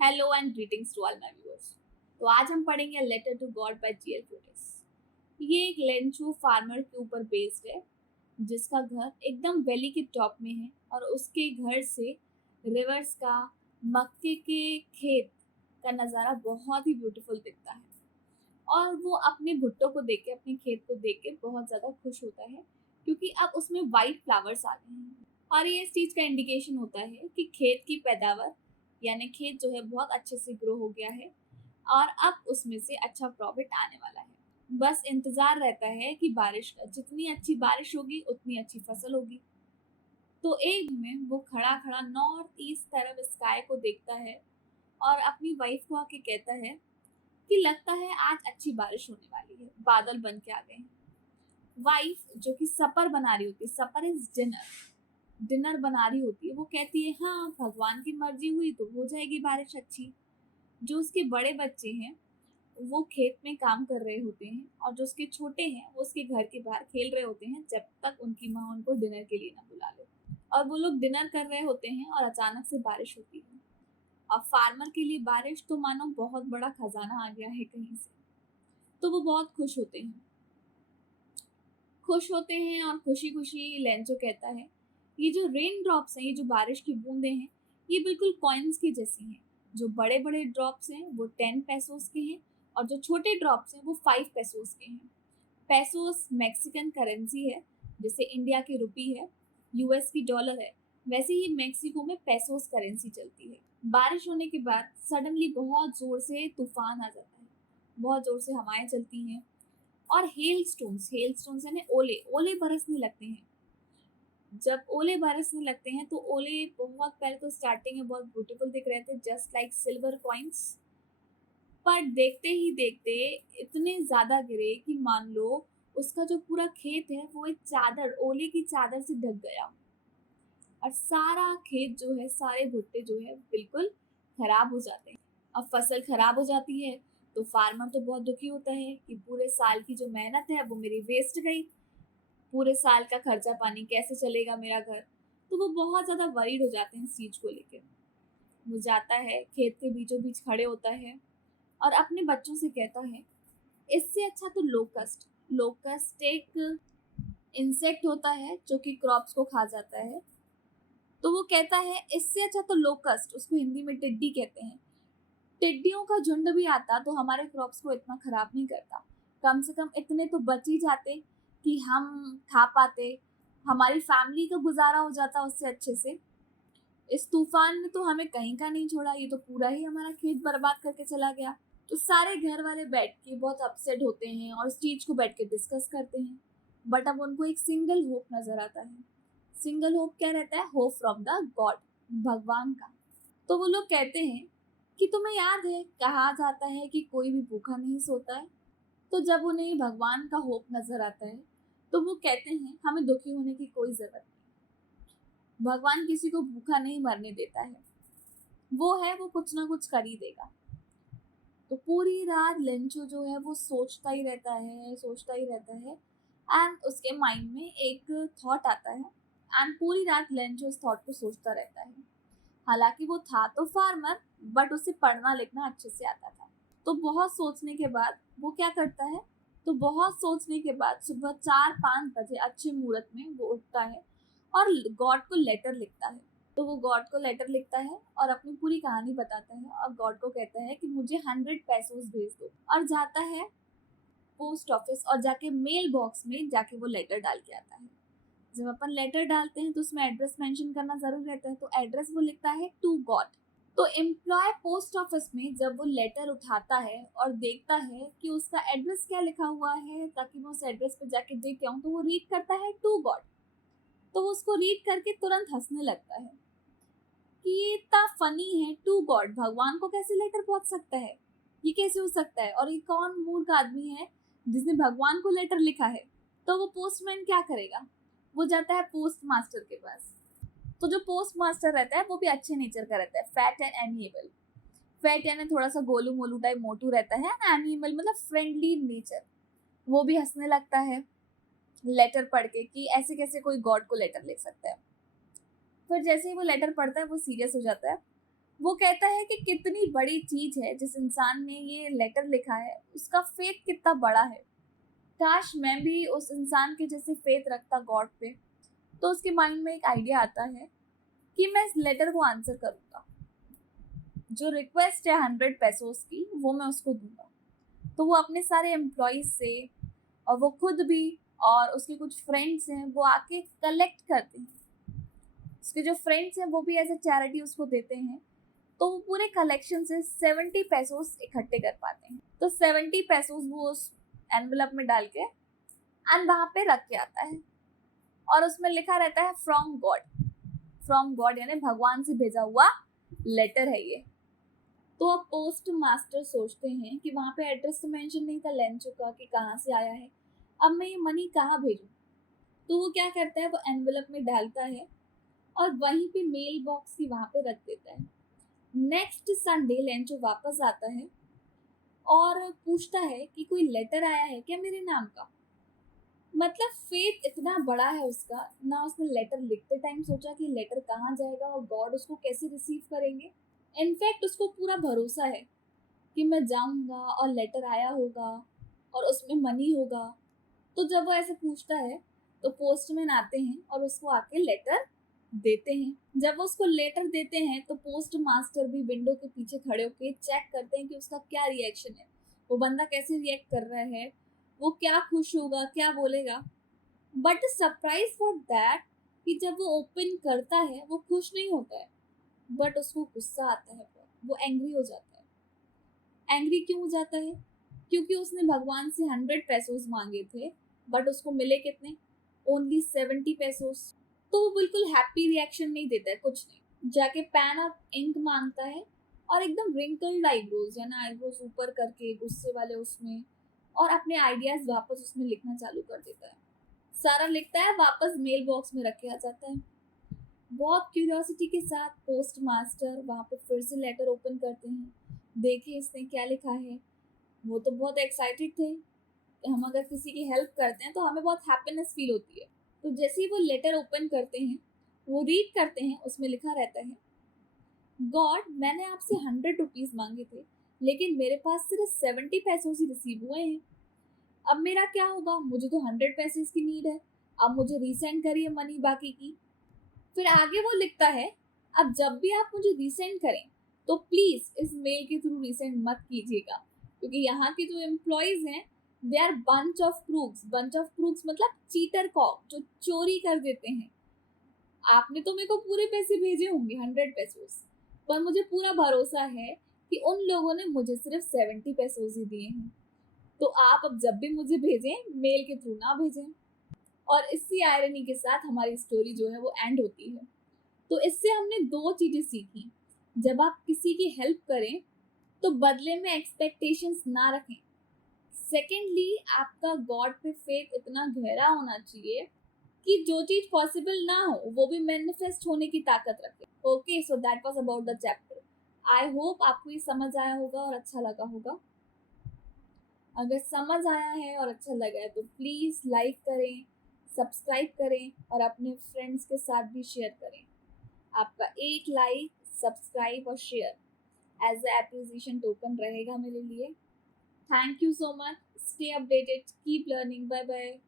Hello and greetings to all my viewers. तो आज हम पढ़ेंगे letter to God by G L Fuentes. ये एक लेंचू फार्मर के ऊपर बेस्ड है जिसका घर एकदम वैली के टॉप में है और उसके घर से रिवर्स का, मक्के के खेत का नज़ारा बहुत ही ब्यूटीफुल दिखता है। और वो अपने भुट्टो को देख के, अपने खेत को देख के बहुत ज़्यादा खुश होता है क्योंकि अब उसमें वाइट फ्लावर्स आ गए हैं। और ये इस चीज़ का इंडिकेशन होता है कि खेत की पैदावार, यानी खेत जो है बहुत अच्छे से ग्रो हो गया है और अब उसमें से अच्छा प्रॉफिट आने वाला है। बस इंतज़ार रहता है कि बारिश का, जितनी अच्छी बारिश होगी उतनी अच्छी फसल होगी। तो एक में वो खड़ा खड़ा नॉर्थ ईस्ट तरफ स्काई को देखता है और अपनी वाइफ को आके कहता है कि लगता है आज अच्छी बारिश होने वाली है, बादल बन के आ गए हैं। वाइफ जो कि सपर बना रही होती है, सपर इज डिनर, डिनर बना रही होती है, वो कहती है हाँ भगवान की मर्जी हुई तो हो जाएगी बारिश अच्छी। जो उसके बड़े बच्चे हैं वो खेत में काम कर रहे होते हैं और जो उसके छोटे हैं वो उसके घर के बाहर खेल रहे होते हैं जब तक उनकी माँ उनको डिनर के लिए ना बुला ले। और वो लोग डिनर कर रहे होते हैं और अचानक से बारिश होती है। अब फार्मर के लिए बारिश तो मानो बहुत बड़ा खजाना आ गया है कहीं से। तो वो बहुत खुश होते हैं और खुशी खुशी लेंचो कहता है ये जो रेन ड्रॉप्स हैं, ये जो बारिश की बूंदें हैं, ये बिल्कुल कॉइन्स की जैसी हैं। जो बड़े बड़े ड्रॉप्स हैं वो 10 पैसोस के हैं और जो छोटे ड्रॉप्स हैं वो 5 पैसोस के हैं। पैसोस मैक्सिकन करेंसी है, जैसे इंडिया की रुपी है, यूएस की डॉलर है, वैसे ही मेक्सिको में पैसोस करेंसी चलती है। बारिश होने के बाद सडनली बहुत जोर से तूफान आ जाता है, बहुत जोर से हवाएं चलती हैं और हेल स्टोन्स यानी ओले ओले बरसने लगते हैं। जब ओले बरसने लगते हैं तो ओले बहुत पहले तो स्टार्टिंग में बहुत ब्यूटीफुल दिख रहे थे, जस्ट लाइक सिल्वर कॉइन्स। पर देखते ही देखते इतने ज्यादा गिरे कि मान लो उसका जो पूरा खेत है वो एक चादर, ओले की चादर से ढक गया और सारा खेत जो है, सारे भुट्टे जो है बिल्कुल खराब हो जाते हैं। अब फसल खराब हो जाती है तो फार्मर तो बहुत दुखी होता है कि पूरे साल की जो मेहनत है वो मेरी वेस्ट गई, पूरे साल का खर्चा पानी कैसे चलेगा मेरा घर। तो वो बहुत ज़्यादा वरीड हो जाते हैं इस चीज़ को लेकर। वो जाता है खेत के बीचों बीच खड़े होता है और अपने बच्चों से कहता है इससे अच्छा तो लोकस्ट, लोकस्ट एक इंसेक्ट होता है जो कि क्रॉप्स को खा जाता है। तो वो कहता है इससे अच्छा तो लोकस्ट, उसको हिंदी में टिड्डी कहते हैं, टिड्डियों का झुंड भी आता तो हमारे क्रॉप्स को इतना खराब नहीं करता। कम से कम इतने तो बच ही जाते कि हम खा पाते, हमारी फैमिली का गुजारा हो जाता उससे अच्छे से। इस तूफान ने तो हमें कहीं का नहीं छोड़ा, ये तो पूरा ही हमारा खेत बर्बाद करके चला गया। तो सारे घर वाले बैठ के बहुत अपसेट होते हैं और इस चीज को बैठ के डिस्कस करते हैं। बट अब उनको एक सिंगल होप नजर आता है। सिंगल होप क्या रहता है? होप फ्रॉम द गॉड, भगवान का। तो वो लोग कहते हैं कि तुम्हें याद है कहा जाता है कि कोई भी भूखा नहीं सोता है। तो जब उन्हें भगवान का होप नजर आता है तो वो कहते हैं हमें दुखी होने की कोई जरूरत नहीं, भगवान किसी को भूखा नहीं मरने देता है, वो है वो कुछ ना कुछ कर ही देगा। तो पूरी रात लेंचो जो है वो सोचता ही रहता है, सोचता ही रहता है एंड उसके माइंड में एक थॉट आता है एंड पूरी रात लेंचो उस थॉट को सोचता रहता है। हालांकि वो था तो फार्मर बट उसे पढ़ना लिखना अच्छे से आता था। तो बहुत सोचने के बाद वो क्या करता है, तो बहुत सोचने के बाद सुबह 4-5 बजे अच्छे मुहूर्त में वो उठता है और गॉड को लेटर लिखता है। तो वो गॉड को लेटर लिखता है और अपनी पूरी कहानी बताता है और गॉड को कहता है कि मुझे 100 पैसोस भेज दो, और जाता है पोस्ट ऑफिस और जाके मेल बॉक्स में जाके वो लेटर डाल के आता है। जब अपन लेटर डालते हैं तो उसमें एड्रेस मेंशन करना जरूर रहता है, तो एड्रेस वो लिखता है टू गॉड। तो एम्प्लॉय पोस्ट ऑफिस में जब वो लेटर उठाता है और देखता है कि उसका एड्रेस क्या लिखा हुआ है ताकि मैं उस एड्रेस पे जाके देख के आऊँ, तो वो रीड करता है टू गॉड। तो वो उसको रीड करके तुरंत हंसने लगता है कि ये इतना फनी है, टू गॉड, भगवान को कैसे लेटर पहुंच सकता है, ये कैसे हो सकता है, और ये कौन मूर्ख आदमी है जिसने भगवान को लेटर लिखा है। तो वो पोस्टमैन क्या करेगा, वो जाता है पोस्ट मास्टर के पास। तो जो पोस्ट मास्टर रहता है वो भी अच्छे नेचर का रहता है, फैट एंड एमिएबल। फैट यानी थोड़ा सा गोलू मोलू टाइप मोटू रहता है, एमिएबल मतलब फ्रेंडली नेचर। वो भी हंसने लगता है लेटर पढ़ के कि ऐसे कैसे कोई गॉड को लेटर लिख सकता है। फिर जैसे ही वो लेटर पढ़ता है वो सीरियस हो जाता है वो कहता है कि कितनी बड़ी चीज है जिस इंसान ने ये लेटर लिखा है, उसका फेथ कितना बड़ा है। काश मैं भी उस इंसान के जैसे फेथ रखता गॉड पे। तो उसके माइंड में एक आइडिया आता है कि मैं इस लेटर को आंसर करूंगा। जो रिक्वेस्ट है 100 पैसों की, वो मैं उसको दूंगा। तो वो अपने सारे एम्प्लॉयज से, और वो खुद भी, और उसके कुछ फ्रेंड्स हैं, वो आके कलेक्ट करते हैं। उसके जो फ्रेंड्स हैं वो भी एज ए चैरिटी उसको देते हैं। तो वो पूरे कलेक्शन से 70 पैसों इकट्ठे कर पाते हैं। तो 70 पैसों वो उस एनवेलप में डाल के एंड वहां पे रख के आता है, और उसमें लिखा रहता है फ्रॉम गॉड। फ्रॉम गॉड यानी भगवान से भेजा हुआ लेटर है ये। तो अब पोस्ट मास्टर सोचते हैं कि वहां पे एड्रेस तो मेंशन नहीं था लेंचो का कि कहाँ से आया है, अब मैं ये मनी कहाँ भेजूं। तो वो क्या करता है, वो एनवेलप में डालता है और वहीं पे मेल बॉक्स की वहां पे रख देता है। नेक्स्ट संडे लेंचो वापस आता है और पूछता है कि कोई लेटर आया है क्या मेरे नाम का। मतलब फेथ इतना बड़ा है उसका, ना उसने लेटर लिखते टाइम सोचा कि लेटर कहाँ जाएगा और गॉड उसको कैसे रिसीव करेंगे। इनफैक्ट उसको पूरा भरोसा है कि मैं जाऊंगा और लेटर आया होगा और उसमें मनी होगा। तो जब वो ऐसे पूछता है तो पोस्टमैन आते हैं और उसको आके लेटर देते हैं। जब वो उसको लेटर देते हैं तो पोस्ट मास्टर भी विंडो के पीछे खड़े होके चेक करते हैं कि उसका क्या रिएक्शन है, वो बंदा कैसे रिएक्ट कर रहा है, वो क्या खुश होगा, क्या बोलेगा। बट सरप्राइज फॉर दैट कि जब वो ओपन करता है वो खुश नहीं होता है, बट उसको गुस्सा आता है, वो एंग्री हो जाता है। एंग्री क्यों हो जाता है? क्योंकि उसने भगवान से 100 पैसों मांगे थे, बट उसको मिले कितने? ओनली 70 पैसों। तो वो बिल्कुल हैप्पी रिएक्शन नहीं देता है, कुछ नहीं। जाके पैन और इंक मांगता है और एकदम रिंकल्ड आईब्रोज या ना आईब्रोज ऊपर करके गुस्से वाले उसमें, और अपने आइडियाज वापस उसमें लिखना चालू कर देता है। सारा लिखता है, वापस मेल बॉक्स में रखे आ जाता है। बहुत क्यूरियोसिटी के साथ पोस्ट मास्टर वहाँ पे फिर से लेटर ओपन करते हैं, देखे इसने क्या लिखा है। वो तो बहुत एक्साइटेड थे कि हम अगर किसी की हेल्प करते हैं तो हमें बहुत हैप्पीनेस फील होती है। तो जैसे ही वो लेटर ओपन करते हैं, वो रीड करते हैं, उसमें लिखा रहता है, गॉड मैंने आपसे 100 रुपीज मांगे थे, लेकिन मेरे पास सिर्फ 70 पैसों ही रिसीव हुए हैं। अब मेरा क्या होगा? मुझे तो 100 पैसे की नीड है, अब मुझे रीसेंड करिए मनी बाकी की। फिर आगे वो लिखता है, अब जब भी आप मुझे रीसेंड करें तो प्लीज इस मेल के थ्रू रीसेंड मत कीजिएगा, क्योंकि यहाँ के जो एम्प्लॉयज हैं they are bunch of crooks. Bunch of crooks मतलब चीटर कॉप, जो चोरी कर देते हैं। आपने तो मेरे को पूरे पैसे भेजे होंगे 100 पैसों, पर मुझे पूरा भरोसा है कि उन लोगों ने मुझे सिर्फ 70 पैसों ही दिए हैं। तो आप अब जब भी मुझे भेजें मेल के थ्रू ना भेजें। और इसी आयरनी के साथ हमारी स्टोरी जो है वो एंड होती है। तो इससे हमने दो चीजें सीखी। जब आप किसी की हेल्प करें तो बदले में एक्सपेक्टेशंस ना रखें। सेकेंडली, आपका गॉड पे फेथ इतना गहरा होना चाहिए कि जो चीज पॉसिबल ना हो वो भी मैनिफेस्ट होने की ताकत रखे। Okay, so that was about the chapter. I hope आपको ये समझ आया होगा और अच्छा लगा होगा। अगर समझ आया है और अच्छा लगा है तो प्लीज लाइक करें, सब्सक्राइब करें और अपने फ्रेंड्स के साथ भी शेयर करें। आपका एक लाइक, सब्सक्राइब और share as a appreciation token रहेगा मेरे लिए। Thank you so much. Stay updated, keep learning. Bye bye.